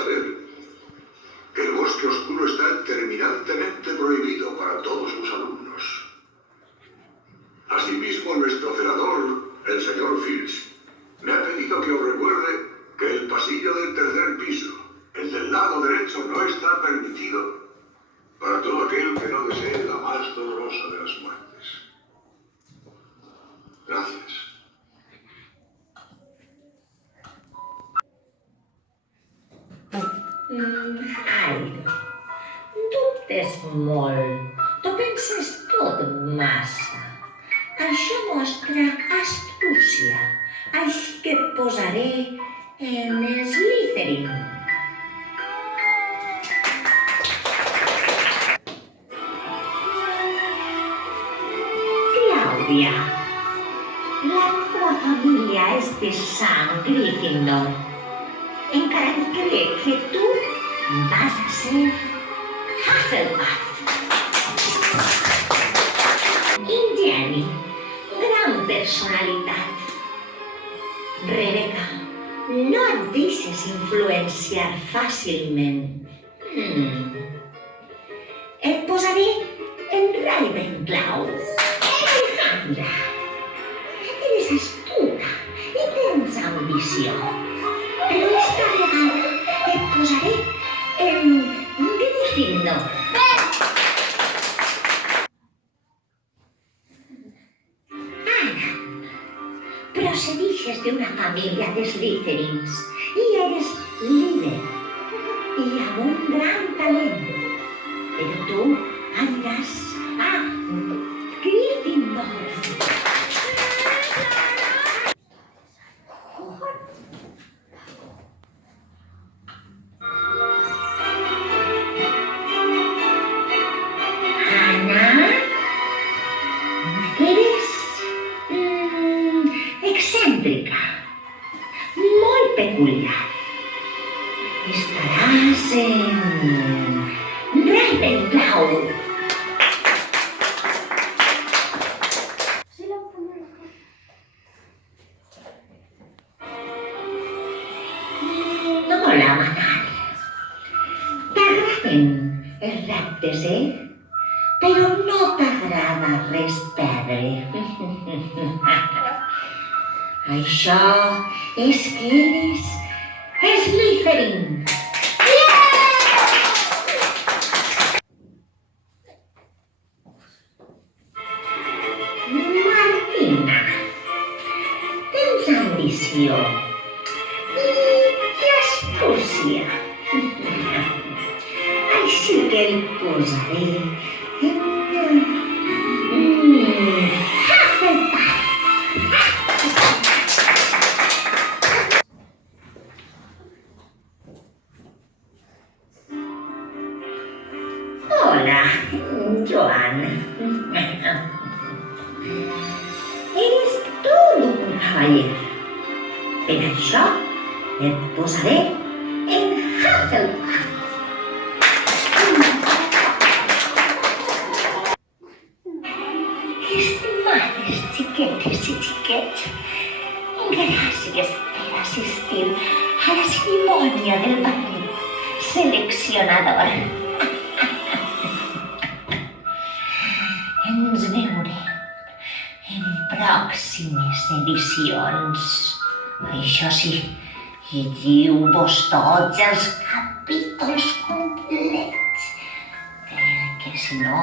saber que el bosque oscuro está terminantemente prohibido para todos los alumnos. Asimismo, nuestro celador, el señor Filch, me ha pedido que os recuerde que el pasillo del tercer piso, el del lado derecho, no está permitido para todo aquel que no desee la más dolorosa de las muertes. Gracias. Harry, dubtes molt. Tu penses tot massa. Això mostra astúcia. Així que et posaré en Slytherin. Clàudia, la teva família és de sang Gryffindor. Encara que crec que tu vas a ser Hufflepuff. Ingeni, gran personalitat. Rebecca, no et deixes influenciar fàcilment. Et posaré en Ravenclaw. Alejandra, eres astuta i tens ambició. Però esta vegada et posaré en Gryffindor. Ara, procedixes d'una família de Slytherins i eres líder i amb un gran talent. Però tu aniràs a Gryffindor. Excèntrica, molt peculiar. Estaràs en Ravenclaw. Hola, Manal. T'agraden els reptes, Però no t'agrada res perdre. Això és que eres Slytherin. Martina, tens ambició i astúcia. Així que el posaré en Hufflepuff. Hola, Joan. Eres tot un cavaller. Per això et posaré en Hufflepuff. Estimades xiquetes i xiquets, gràcies per assistir a la cerimònia del barret seleccionador. Ens veurem en pròximes edicions. Això sí, llegiu-vos tots els capítols complets, perquè si no...